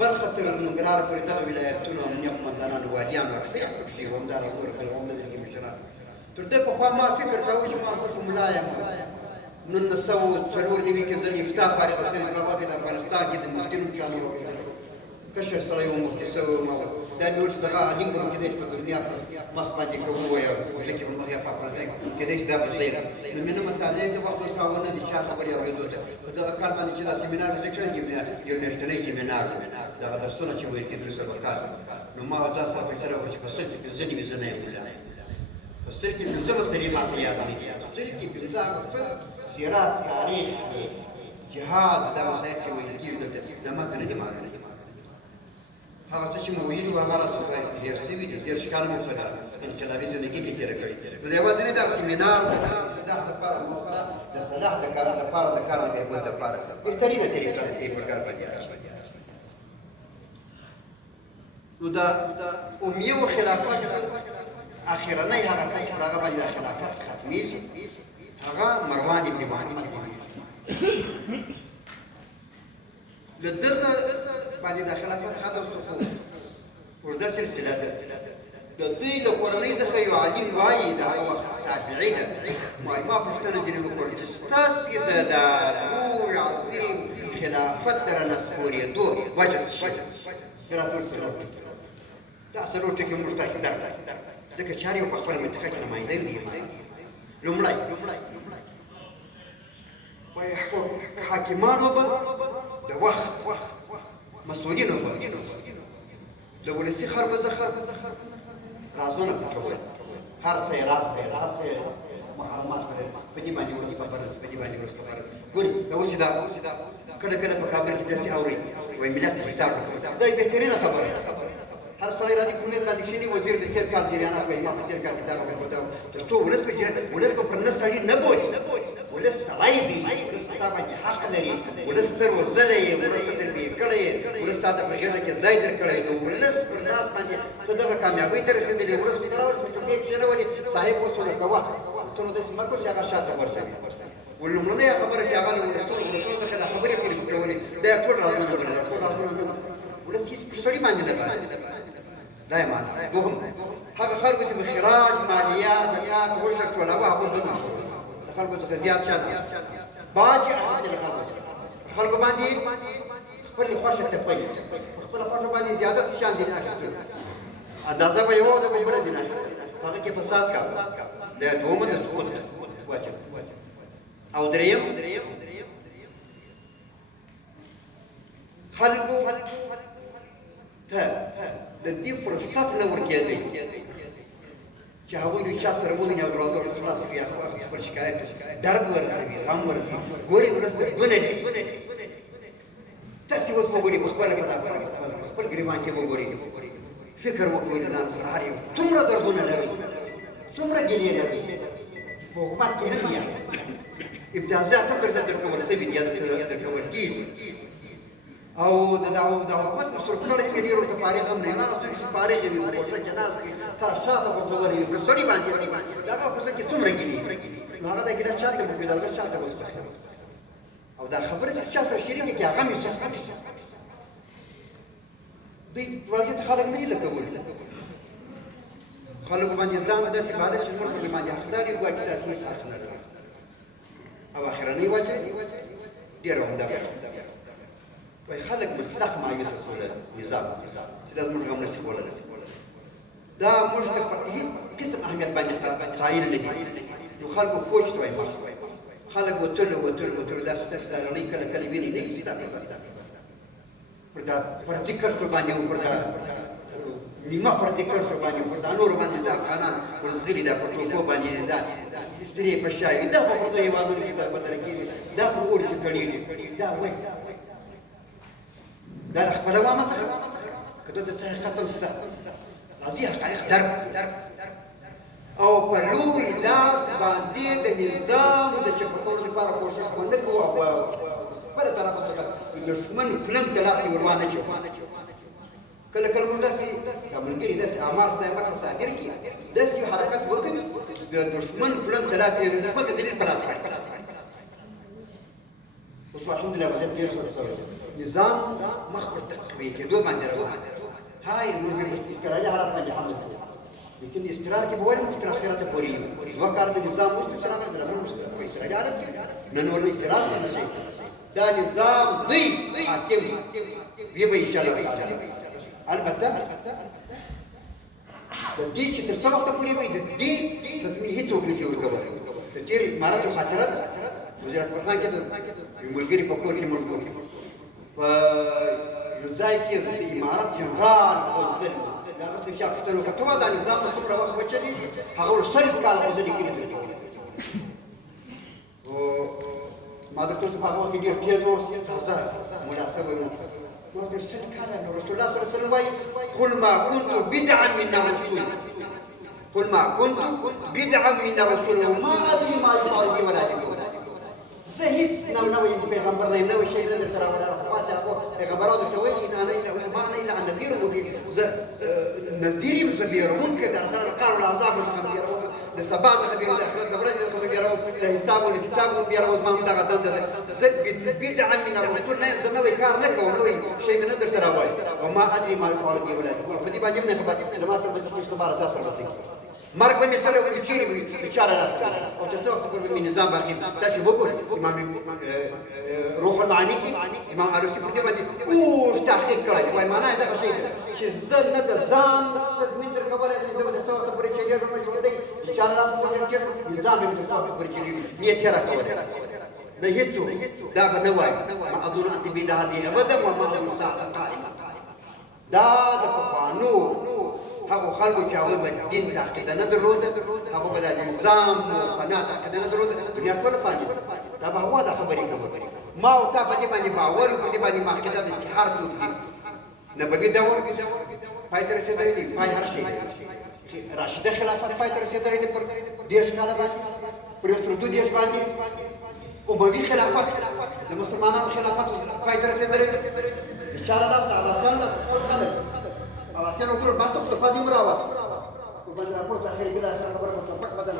برخة المقرار في دغه ولایتونو امنیه قومندانان والیان اکثریت پکښې وو همدارنګه نور خلک هم دلته مشران تر دې پخوا ما فکر کاوه چې ما زه خو ملا یم 1994 کې زه افتا فارغه شوی په هغه د افغانستان کې د مفتیانو چالو کشر سړی و مفتي شوی وم دا مې ورته دغه عالم ګڼم کېدای شي په دنیا په مخ باندې که ووایه ځکه په مخ یې پاکوالۍ کېدای شي دا به صحیح ده نو مې نه مطالعې ته وخت اوساوه نه د چا خبرې اورېدو ته په دغه کال باندې چې دا سیمینار مې ذکر یو میاشتنی سیمینار و دغه درسونه چې ویل کېدل سبقات نو ما ځان سره فیصله وکړه چې په سل کې پنځه نوي زه نه یم ویلی په سل کې پنځه مسلې ماته یاد نه دي سل کې پنځه هغه څه سیرت تاریخ جهاد دا مسایل چې ویل کېږي دلته دا ماته نه دي معلوم هغه څه چې مو ویلي وو هغه راڅخه هېر شوي دي 30 کال مو په انقلابي زندګي کې تېره کړې نو د یوازې دا سیمینار د اصلاح دپاره موخه د صلاح د کار دپاره د کار د بهبود دپاره بهترینه طریقه ده چې یې په کار باندې راشي نو د امیو خلافت اخرنی هغه کس پر هغه باندې د خلافت ختمیږي هغه مروان ابن محمد د دغه باندې د خلافت ختم شو خو ورده سلسله ده د دوی له کورنۍ څخه یو عالم وایي د هغه وخت تابعي ده وایي ما پوښتنه ځینې وکړه چې ستاسې د لوی عظیم خلافت د رانسکورېدو وجه څه شی زه راته ورته دا څلور ټکي موږ تاسې درک ځکه چې هر یو په خپله منطقه کې نماینده وي لومړی وایي حاکمانو به د وخت مسؤولینو به د ولسي خلکو څخه رازونه پټول هر څه یې راز دی هر څه یې محرمات دی په دې باندې ولس خبره ده په دې باندې ولس خبره ده ګورې دا اوس دا کله کله په کابل کې داسې اورئ وایي ملت حساب وکړي دا یې بهترینه خبره ده هر سړی راځي کومې باندې کښېني وزیر د تېر کال جریانات وایي ما په تېر کال کې دغه وکړه تر څو ولس به پر نه سړي نه بولي ولس سړی دی ولس په تا باندې حق لري ولس تر وزلی یې ولس ته تربیې کړی یې ولس تا ته په غېږه کې ځای درکړی د ولس پر لاس باندې ته دغه کامیابۍ ته رسېدلې ولس په راوړ په چوکۍ کښېنولې صاحب وسوله کوه ته نو داسې مه کړو چې هغه شاته ورسوي ولومړنۍ خبره چې هغه له ولسونو څخه دا خبرې پورې کولې دا یې ټول رازونه ګڼل ټول رازونه ولس هېڅ په سړي باندې نه باندې دا یې معنا دوهم هغه خلکو چې به خراج مالیه زکات عشر ټولاوه هغوی به نه د خلکو څخه زیات چا نه باج یې اخیستې له خلکو باندې خپلې خوښه تپلې په خپله خوښه باندې زیادت شیان ځینې اخیستل اندازه به یې وه د به بله ځینې اخیستل هغه کې فساد کاوه د دومه د سقوط واجب او دریم خلکو ته د دې فرصت نه ورکېدی چې هغوی د چا سره وویني او دروازه ورته خلاصه کړي خپل شکایت درد ورسوي غم ورسوي ګورې ولس دردونه دي تاسې اوس وګورئ په خپله په خپل ګریوان کې وګورئ فکر وکړئ د ځان سره هر یو څومره دردونه لرئ څومره ګیلې لرئ په حکومت کې هم یاست امتیازات هم درته درکول شوي دي یا درکول کېږي او د حکومت مصرف کړی کې ډېر ورته فارغ هم نه هغه څوک چې فارغ وي په کوټه کې ناست وي تا شاته غورځولی وي په سړي باندې د هغه په څه کې څومره ګیلې نو هغه دا ګیله چاته مفیدالګر چاته وسپاري او دا خبره چې چا سره شریکه کړي هغه مې چسپک شي دوی راځي ته خلک نه یې لګولي خلکو باندې ځان داسې باله چې موږ پکې باندې حقدار یو ګواکې داسې هېڅ حق نه لري او اخرنۍ وجه ډېره عمده وایي خلک مطلق مایوسه شول نظام چې دا زموږ غم نشي کولی دا موږ ته په هېڅ قسم اهمیت باندې قایل نه دي نو خلکو فوج ته وایي مخ خلک وتلو داسې دا رڼۍ کله کله ویني نه ایستي دا پر دا فردي کرښو باندې او پر دا نیمه فردي کرښو باندې پر دا نورو باندې دا افغانان ورځغلي دا پر ټوپو باندې دا درې په شا وي دا په پردو هېوادونو کې بدله کېږي دا پر اور چې کړېږي دا وایي دا د خپله وامه څخه که ته د څه ختم شته راځي حقایق درک او په لوی لاس باندې د نظام د چپه کولو لپاره کوښښ ونه کوو او بله طرفه څخه د دښمن پلنګ ته لاس یې ور وانه کړو کله کله موږ داسې دا ملګري داسې اعمال خدای پاک صادر کړي داسې حرکت وکړي د دښمن پلنګ ته لاس یې د دښمن د دلیل په لاس کړي اوس الحمدلله وضعیت ډېر ښه شوی نظام مخ پر تقویه کېدو باندې روان هاي المهم استقراري حالات باندې حمل کوي لیکن استقرار کې به ولې موږ تر اخرته پورې یو دوه کار د نظام اوس استقرار د لمن استقراري حالت کې نن ور استقرار نه شي دا نظام دی حاکم وی به ان شاء الله تعالی البته د دې چې تر څو وخت پورې وي د دې تصمیم هیڅوک نشي ورکولی د تېر امارت خاطره ده وزارت برخان کې د ملګري په کور کې مونږ په یو ځای کې د امارت جنرال قونسل د هغه څه چا پوښتنه وکړه ته وا دا نظام به څومره وخت وچلېږي هغه ورته 100 کاله غوښتنې کړي دي ما د کوم په هغه کې ډېر تېز و تازه مناسب و ما ورته 100 کاله نو رسول الله صلی الله علیه وسلم وایي قل ما كنت بدعا من الرسول قل ما كنت بدعا من الرسول وما ادري ما يفعل بي ولا بكم زه هیڅ نوی پیغمبر نه نوی شی نه درته راوړی ما ته پیغمبرانو ته وایي ما نه الا نذیر مبین زه نذیر یم زه بیرونکی د الله القهر والعذاب څخه بیرون د سبا څخه بیرون د آخرت د ورځې څخه بیرون د حساب او د کتاب هم بیرون زما همدغه دنده ده زه بدعا من الرسول نه زه نوی کار نه کوم نوی شی مې نه درته راوړی وما ادري ما یفعل بي ولا بکم په دې باندې مې خبر زما سره به څه کېږي سبا تا سره به څه کېږي مرګ به مې سره ولې چیرې وي بیچاره لاس او تر څو وخته پورې به مې نظام باقي تاسې وګورئ امام روح المعاني کې امام علوسي په دې باندې اوږد تحقیق کړی دی وایي معنا یې دغه شی ده چې زه نه د ځان تضمین درکولی شم زه به تر څو وخته پورې چلېږم ژوندی بیچاره لاس به مې کېږم نظام به مې تر څو وخته پورې چلېږي نیت یې راکولی د هېڅوک دا به نه وایي ما اظن ان تبید هذه ابدا وما اظن ساعة قائمة دا د پخوانو هغو خلکو چې هغوی به دین ته عقیده نه درلوده هغو به د نظام او فنا ته عقیده نه درلوده دنیا ټوله فاني ده دا به هوا دا خبرې کوم ما او تا په دې باندې باور په دې باندې ما عقیده ده چې هر څوک دي نبوي دور پای ته رسېدلی دی پای هر شی راشده خلافت پای ته رسېدلی دی پر 10 کاله باندې پر 130 باندې اموي خلافت د مسلمانانو خلافت پای ته رسېدلی دی انشاءالله د عباسیانو نه خلک عباسیانو ټول بس ته فاضي مراوه وبعد راپورته اخر بلا خبره متفق بدل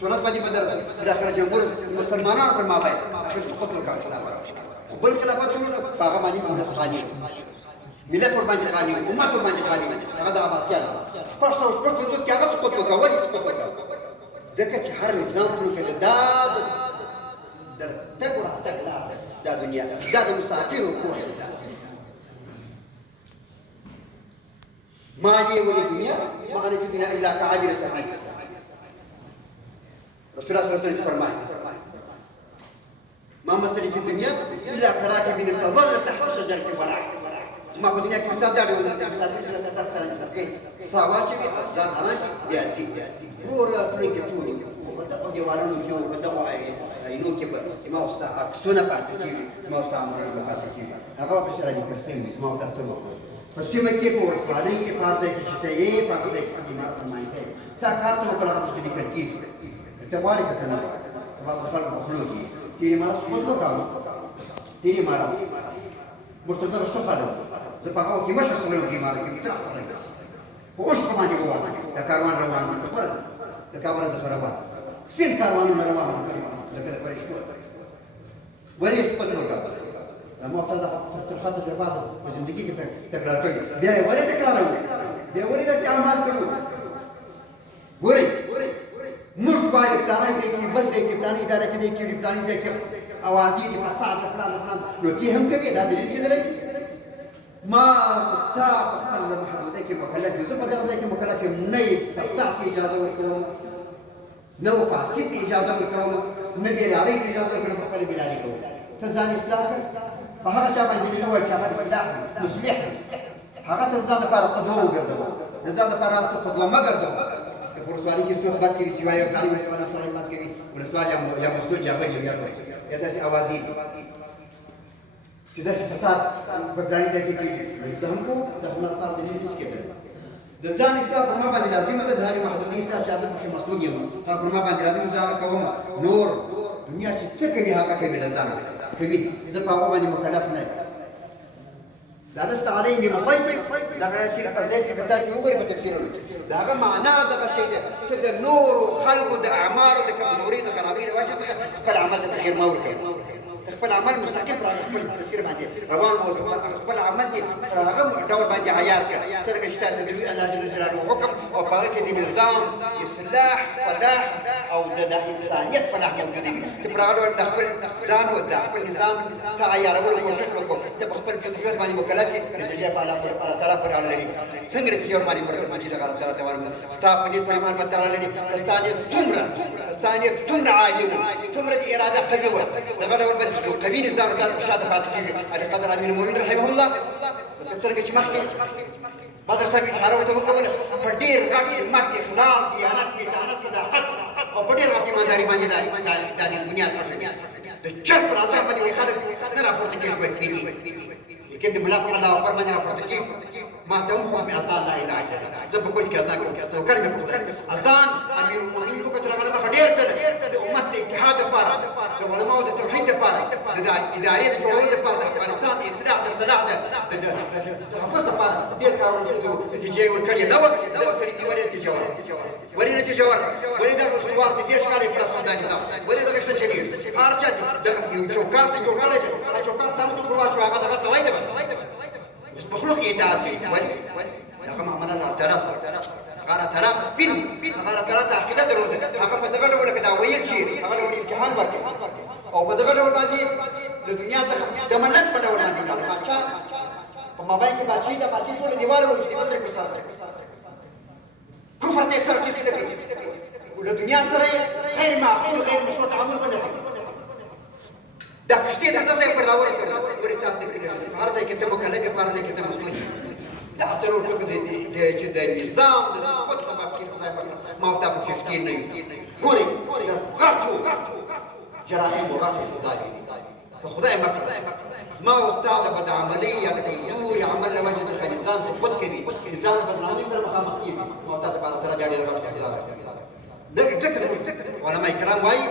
شورات باندې بدل بالاخره جمهور مسلمانانو تر مابین اخر سقوط وکړ بل خلافت هغه باندې مونسخاني ملت ور باندې غاني امت ور باندې غاني هغه د عباسیانو پښتو کې هغه سقوط وکړ ولې سقوط وکړ ځکه چې هر نظام نو کې دا د تګ ورته دا دنیا دا د مسافرو کوه ما لي وللدنيا ما أنا في الدنيا إلا كعابر سبيل رسول الله صلى الله عليه وسلم فرمان ما مثلي في الدنيا إلا كراكب استظل تحت شجرة ورع اسمع في الدنيا كمثال داري ولا كمثال في الدنيا تحت الشجرة ساواتي بأزاد أرانتي بيأتي رورا تريك توني وبدأوا جوالون فيه وبدأوا عينو كبر ما وسط أكسونا باتكيري ما وسط عمرنا باتكيري هذا بشرى لي كرسيم اسمه دستمه په سیمه کې په ورسوالۍ کې په هر ځای کې چې ته یې په هغه ځای کې په دې عمارت فرمایي کوي تا کار څه وکړه هغه پسې لیکل کېږي ته غواړې که ته نه سبا په خلکو په خولو کې تېرې عمارت سقوط وکړو تېرې عمارت موږ تر دغه ښه خلک زه په هغو کې مشر سړی وم عمارت کې تر اخته لګه په اوښکو باندې ووم دا کاروان روان وي په خبره د کابل څخه روان سپین کاروانونه روان لکه د پرېشتو ولې سقوط وکړو ما ابتدى ترخات تجربات في زندگی کې تکرار کړی بیا یې ولې تکراروي بیا ولې داسې اعمال کوي ګورئ موږ باید پلاني دی کې بل دی کې پلاني اداره کې دی کې پلاني ځای کې اوازې دي فساد د فلان نو دې هم کوي دا دلیل کېدلی شي ما تا په خپل محدوده کې مکلف یم زه په دغه ځای کې مکلف یم نه یې فساد ته اجازه ورکوم نه فاسد ته اجازه ورکوم نه بېلارۍ ته اجازه ورکوم په خپله بېلارۍ کوم ته ځان اصلاح کړه فهذا جاب عندنا نوع كمان سلاح مصلح هذا الزاد para قدوة وجزمة الزاد para قدوة ما جزمة كفرسوالي كيسوف بات كذي سوايا كاري ولا سوالي بات كذي ولا سوال يا مسدود يا غير يا داسي أوازين تدرس فساد ببلاني زي كذي زهمكو دخلنا طار بنيجي كذا الزان إسلام ما بعد لازم هذا هذه محدودية إسلام شاذب في مسؤول يوم طار ما بعد لازم زار كوما نور دنيا تسكري هذا كبير الزان كبير إذا فهو من مكلفنا لا لست عليه بمسيطر لا شيء فزيت كتاس مغري بتفسيره لا هذا معناه هذا الشيء كده نور وخلق ده أعمار ده كبنوري ده خرابين واجد كده عمل تغيير ما ورك خپل عمل مستقیم پر خپل مسیر باندې روان اوسه خپل عمل دې هغه ډول باندې عیار کړه څنګه چې تاسو د الله جل جلاله حکم او هغه کې د نظام اصلاح فلاح او د انسانیت فلاح موجود دي چې پر هغه ډول د خپل ځان او د خپل نظام ته عیارولو کوشش وکړو ته په خپل جدوجہد باندې مکلف یې نتیجه په الله تعالی پر اړه لري څنګه چې یو باندې ورته مجید الله تعالی ته ورته ستا په دې پریمان باندې تعالی لري ستانه څومره عالي څومره دې اراده قوي وه دغه ډول به قوي نظام تاسو شاته پاتې کېږي علي قدر امین المؤمن رحمه الله څنګه چې مخکې بدر صاحب اشاره ورته وکوله په ډېر غټ همت اخلاص دیانت متانت صداقت او په ډېر غټ ایمانداري باندې دا د بنیاد د چپ پر اساس باندې خلک نه راپورته کېږي لیکن د ملا په الله اکبر باندې راپورته کېږي ما ته هم حکم اذان لا اله الا الله زه په کوم کې اذان کوم او کلمه کوم اذان امیر المؤمنین کو کتر هغه په ډېر څه د امت د اتحاد لپاره د علماء د توحید لپاره د ادارې د جوړولو لپاره د افغانستان د اصلاح د صلاح د تحفظ لپاره ډېر کارونه شوي نتیجې یې ورکړې نه وه دغه سړي دې ولې نتیجه ورکړه ولې نتیجه ورکړه ولې دغه استوار د دېرش کاله یې پرستون دا نظام ولې دغه ښه چلېږي هر چا دغه یو چوکاټ ته جوړ کړی دی هغه چوکاټ ته ورته واچوه هغه دغه سړی دی مخلوق اطاعت کوي ولې هغه معامله الله تعالی سره هغه تعالی سپین هغه تعالی عقیده درلوده هغه په دغه ډول کې دا ویل چې هغه ډول امتحان ورکړي او په دغه ډول باندې د دنیا څخه د منت په ډول باندې دا بادشاه په موبایل کې بادشاهي د بادشاهي ټول دیوال ورته دی وسره په سره کفر دې سره چې دې د دنیا سره غیر معقول غیر مشروع تعامل ونه دا کشتې د دغه پر راورسېده ورې تاسو کې هر ځای کې ته مکلف یې هر ځای کې ته مسؤل یې دا اصل ټکو چې د نظام د سقوط سبب کېږي خدای پاک ما ته په کشتې نه وي ګورئ د غټو جراثیمو غټو خدای په خدای مکړه زما استاد د بدعملۍ یا د کمزوري عمل له وجې څخه نظام سقوط کوي نظام د بدنامۍ سره مخامخ کېږي ما ته تبارک وتعالی بیا ډېر غټ فضیلت ځکه علماء کرام وایي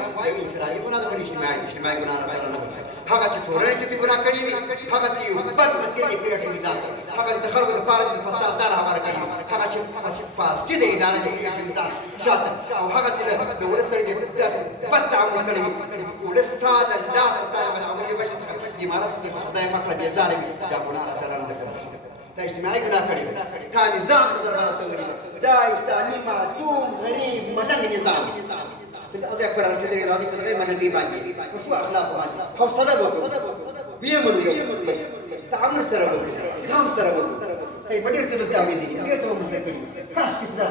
انفرادي ګناه ده بل اجتماعي ګناه نه هغه چې ټولنه کې ګناه کړې وي هغه چې یو بد مسیر یې پرېښی نظام ته هغه چې د خلکو دپاره د فساد دار هواره کړي هغه چې فاسده اداره دې پرېښی نظام شاته او هغه چې د ولس سره دې داسې بد تعامل کړی وي ولس ستا له لاسه ستا د بدعملۍ وجې څخه د امارت څخه خدای مکړه بېزاره وي دا ګناه الله تعالی نه ده کړې دا اجتماعي ګناه کړې ده دا نظام ته ضربه رسولې ده دا اسلامي معصوم غریب ملنګ نظام ازای پر رسېدلې راځي په دغه منګي باندې په ښو اخلاقو باندې حوصله وکړو ویې منو یو تعامل سره وکړو اسلام سره وکړو ای په ډېر څه دلته اورېدلي ډېر څه مو زده کړي کاشکې چې دا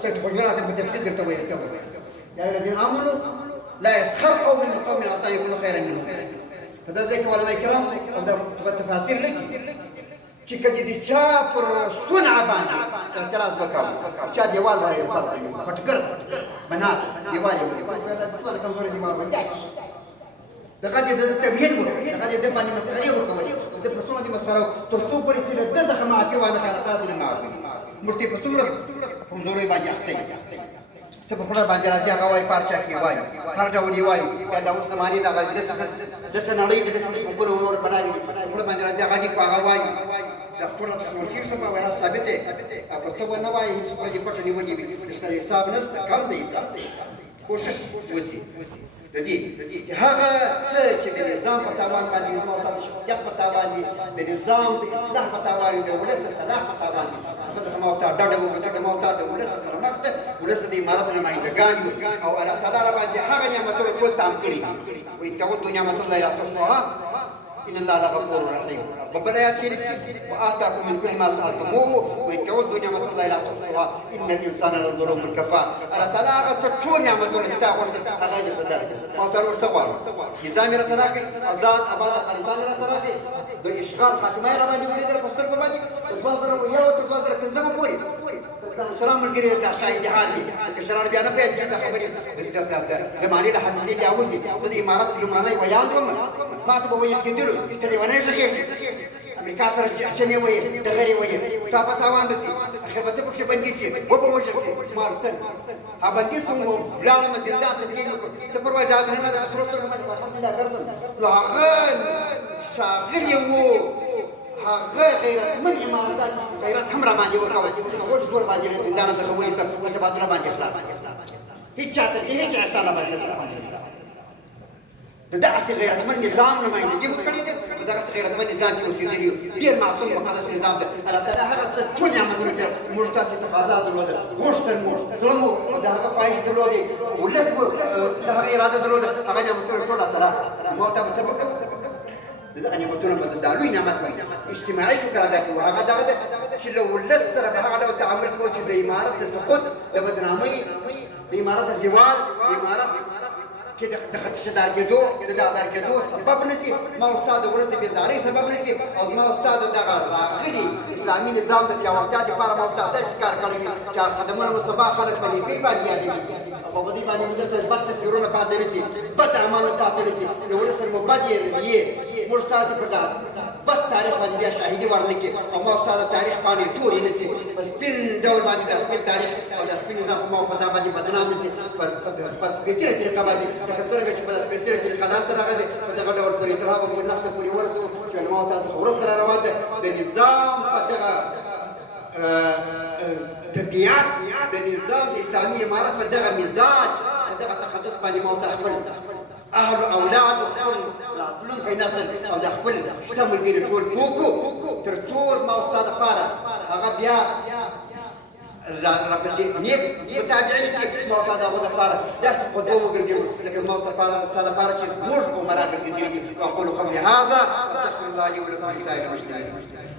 څه په جرات په تفصیل درته ویل کوم یا الذين آمنوا لا يسخر قوم من قوم عسى ان يكونوا خيرا منهم فدا ځای کې علماء کرام او د تفاسیر لیکي چې کدی د چا پر صنع باندې اعتراض وکاو چا دیوال باندې فرض پټګر بنات دیوال یې دا څه کمزوري دیوال باندې دغه د تبهیل وکړي دغه د باندې مسخري وکړي د پرسونو د مسخره تر څو پورې چې د ځخه معافي وانه خلقات نه معافي مرتي په څومره کمزوري باندې اخته چې په خپل باندې راځي هغه وايي پارچا کې وايي هر ډول دی وايي دا اوس سماني دا د سنړې د څه نور بنایي خپل باندې راځي هغه دی هغه وايي دا ټول د ټول څه په وینا ثابت دی او څه ونه وايي چې په دې پټ نیولې وي سره حساب نشته کم دی کوشش وسی د دې هغه څه چې د نظام په تاوان باندې نو د شخصیت په تاوان دي د نظام د اصلاح په تاوان دي د ولس صلاح په تاوان دي څنګه مو ته ډډه وکړه چې مو ته د ولس سره مخ ته ولس د امارت نمائندګان او الله تعالی باندې هغه نعمتونه ټول تام کړی وي تعود نعمت الله لا تحصوها ان الله لغفور رحيم ربنا يا شريك واتاكم من كل ما سالتموه وان تعودوا نعمه الله لا تحصوها ان الانسان لظلوم كفار الله تعالى غتشون نعمتون استاغون هذا الذات ما ترور سوار نظام رتراكي ازاد اباد خلفان رتراكي د اشغال خاتمه را باندې ولې در پستر کو باندې تفاصر یو تفاصر کنځم پوری سلام ملګری دا شاهد حال دي کشران بیا نه پیل چې خبرې د زماني له حمزه بیا وځي د امارت لمړنۍ ویان کوم ما ته به ویل کېدلو استلې ونه شي امریکا سره چې نه وي دغه وي تاسو تاوان دسي اخر به ته پکې بندي شي و به وشي مارسن ها بندي سمو بلاله مزیدات کې چې پر وای دا نه د سرور سره باندې الحمدلله ګرځم نو هغه شاغل یو هغه غیرت من امارات غیرت هم را باندې وکاوه چې هغه زور باندې زندان څخه وایي ته په باطل باندې خلاص هیڅ چاته هیڅ احسان باندې دغسې غیرتمن نظام نمایندګي مو کړې ده په دغسې غیرتمن نظام کې اوسېدلي یو ډېر معصوم مقدس نظام ده الله تعالی هغه څه ټول نعمتونه چې موږ تاسې تقاضا درلوده غوښتل مو زړه مو د هغه خواهش درلودې ولس مو د هغه اراده درلوده هغه نعمتونه ټول راته راکړه ما ورته به څه وکړم د دغه نعمتونه به دا لوی نعمت به اجتماعي شکر ادا کړو هغه دغه ده چې له ولس سره به هغه ډول تعامل کوو چې د امارت د سقوط د بدنامۍ د امارت د زوال د امارت چې د خدشدار کېدو د داغدار کېدو سبب نه شي ما استاد د ولس د بېزارۍ سبب نه شي او زما استاد دغه راغلي اسلامي نظام د پیاوړتیا دپاره ما ورته داسې کار کړی وي چې خدمونه مو سبا خلک په نیکۍ باندې یادوي او په دې باندې موږ ته بد تصویرونه پاتې نه شي بد اعمالونه پاتې نه شي د ولس سره مو بدې رویې موږ تاسې په دغه بد تاریخ باندې بیا شاهدي ورنه کړي او ما استاد تاریخ باندې تورې نه شي په سپین ډول باندې د سپین تاریخ او د سپین نظام په ما په دا باندې بدنام نه شي په سپېڅلې طریقه باندې لکه څرنګه چې په سپېڅلې طریقه دا سره راغلی په دغه ډول پورې تر هغه په نسل پورې ورسوو چې ما تاسو وروسته را روان ده د نظام په دغه طبیعت د نظام د اسلامي امارت په دغه مزاج په دغه تقدس باندې ما ورته خپل اهل او اولاد خپل راتلونکی نسل او د خپل شته ملګري ټول پوکو تر څو زما استاد لپاره هغه بیا راپسې نیک متابعین شي ما ورته د هغو لپاره داسې قدوه وګرځوو لکه زما ستا لپاره چې زموږ عمرا ګرځېدلي دي واقول قولي هذا واستغفر الله لي ولكم ولسائر المسلمين